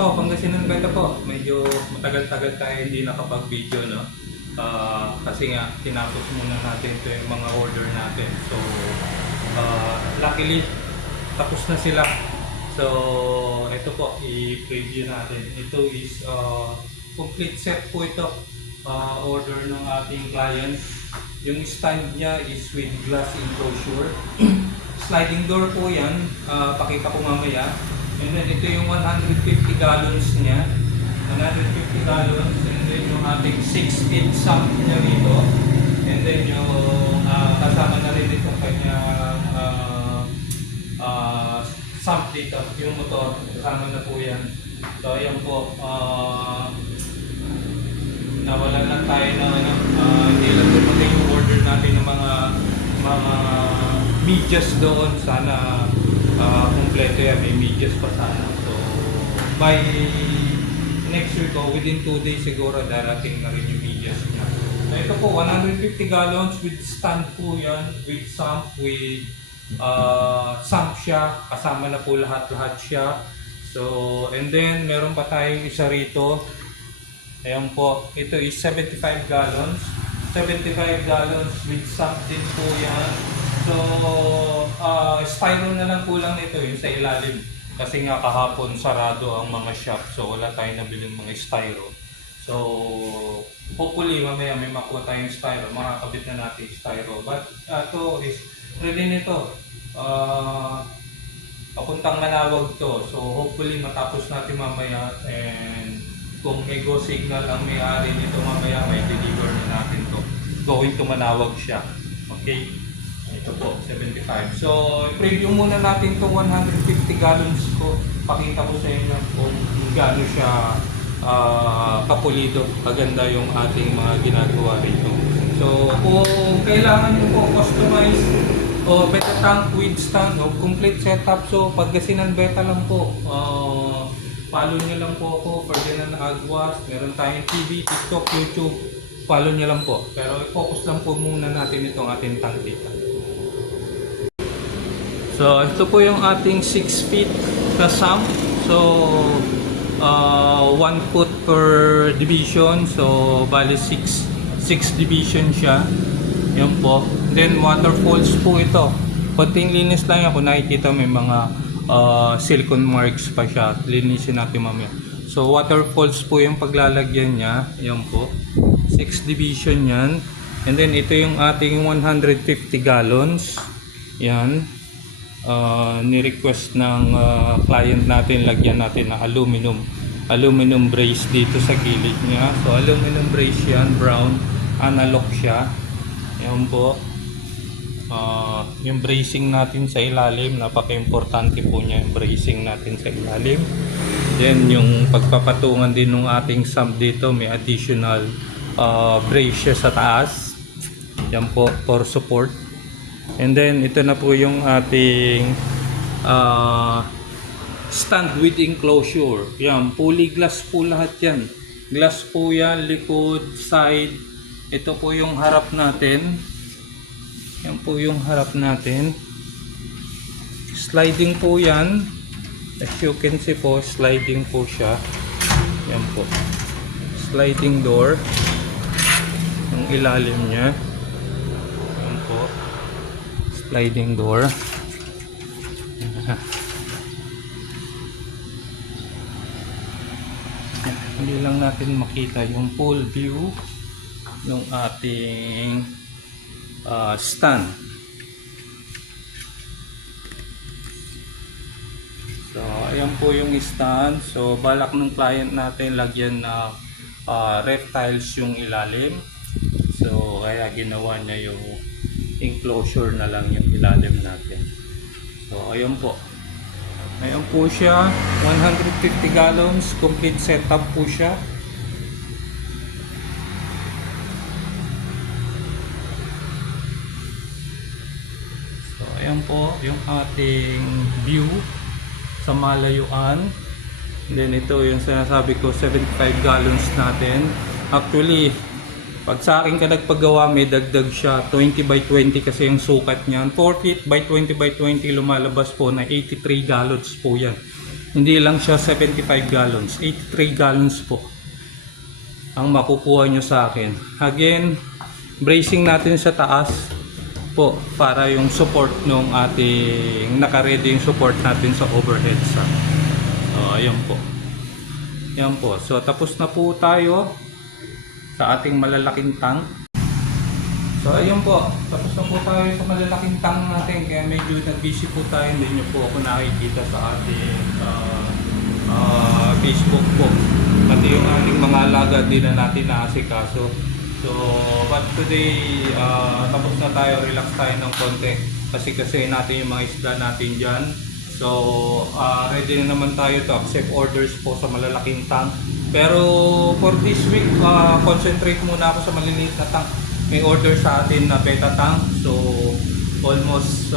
po, Pangasinan Beta po. Medyo matagal-tagal tayo hindi nakapag-video, no? Kasi nga, tinapos muna natin ito yung mga order natin. So, luckily, tapos na sila. So, ito po, i-preview natin. Ito is complete set po ito. Order ng ating client. Yung stand niya is with glass enclosure. Sliding door po yan. Pakita ko mamaya. And then ito yung 150 gallons niya. 150 gallons. And then yung ating 6-inch sump niya rito. And then yung kasama na rin itong kanyang sump dito. Yung motor. Kasama na po yan. So ayan po. Nawalan lang tayo na hindi lang dumating yung order natin ng mga medyas doon. Sana kompleto yan, may medyas pa sana. So by next week o within 2 days siguro darating na rin yung medyas niya. Ito po 150 gallons with stand po yan, with sump, with sump siya, kasama na po lahat siya. So and then meron pa tayong isa rito. Ayan po, ito is 75 gallons. 75 gallons with sump din po yan. So, styro na lang kulang nito yung sa ilalim. Kasi nga kahapon sarado ang mga shop. So, wala tayong nabiling mga styro. So, hopefully mamaya may makuha tayong styro. Makakabit na natin yung styro. But, ito is ready nito. Papuntang Manawag to. So, hopefully matapos natin mamaya. And kung may go signal ang may-ari nito mamaya, may deliver na natin to. Going to Manawag siya. Okay? Ito po, 75. So, preview muna natin itong 150 gallons ko. Pakita ko sa inyo kung gaano siya kapulido. Kaganda yung ating mga ginagawa rito. So, kung kailangan nyo po customize o beta tank with stand o complete setup, so Pangasinan Beta lang po. Follow nyo lang po ako, Ferdinand Aguas. Meron tayong TV, TikTok, YouTube. Follow nyo lang po. Pero focus lang po muna natin itong ating tank dito. So, ito po yung ating 6 feet na sump. So, 1 foot per division. So, bali 6 division siya. Yan po. Then, waterfalls po ito. Konting linis lang yan. Kung nakikita may mga silicone marks pa siya. Linisin natin mamaya. So, waterfalls po yung paglalagyan niya. Yan po. 6 division yan. And then, ito yung ating 150 gallons. Yan. Ni-request ng client natin, lagyan natin ng aluminum brace dito sa gilid niya. So, aluminum brace yan. Brown. Analog siya. Yan po. Yung bracing natin sa ilalim, napaka-importante po niya yung bracing natin sa ilalim. Then yung pagpapatungan din ng ating sump dito, may additional brace siya sa taas. Yan po, for support. And then ito na po yung ating stand with enclosure. Yan, fully glass po lahat yan. Glass po yan, likod, side. Ito po yung harap natin. Yan po yung harap natin. Sliding po yan. As you can see po, sliding po siya. Yan po. Sliding door. Yung ilalim niya. Yan po. Sliding door. Hindi lang natin makita yung full view ng ating stand. So, ayan po yung stand. So, balak ng client natin lagyan na reptiles yung ilalim. So, kaya ginawa niya yung enclosure na lang yung ilalim natin. So, ayan po. Ayan po siya. 150 gallons. Complete setup po siya. Ayan po yung ating view sa malayuan. Then ito yung sinasabi ko, 75 gallons natin. Actually, pag sa akin ka nagpagawa, may dagdag siya. 20 by 20 kasi yung sukat niyan. 4 feet by 20 by 20 lumalabas po na 83 gallons po yan. Hindi lang siya 75 gallons, 83 gallons po ang makukuha nyo sa akin. Again, bracing natin sa taas po para yung support nung ating naka-ready yung support natin sa overhead sa. So, ayun po. Yan po. So, tapos na po tayo sa ating malalaking tank. So, ayun po. Tapos na po tayo sa malalaking tank natin. Kaya medyo nag-busy po tayo. Hindi nyo po ako nakikita sa ating Facebook po. Pati yung ating mga alaga din na natin naasikaso. So, but today, tapos na tayo. Relax tayo ng konti. Kasi natin yung mga isda natin dyan. So, ready na naman tayo to accept orders po sa malalaking tank. Pero for this week, concentrate muna ako sa maliliit na tank. May order sa atin na beta tank. So, almost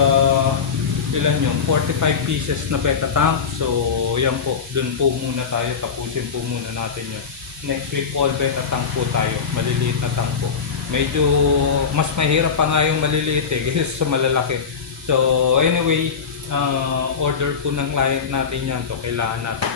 ilan yung 45 pieces na beta tank. So, yan po. Dun po muna tayo. Tapusin po muna natin yun. Next week, all beta tank po tayo. Maliliit na tank po. Medyo mas mahirap pa nga yung maliliit kaysa sa malalaki. So, anyway, order po ng client natin yan. So, kailangan natin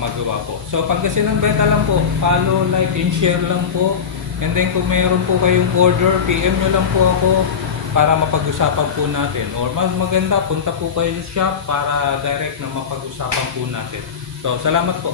magawa po. So, pag kasi ng beta lang po, follow, like, and share lang po. And then kung mayroon po kayong order, PM nyo lang po ako para mapag-usapan po natin. Or mas maganda, punta po kayo sa shop para direct na mapag-usapan po natin. So, salamat po.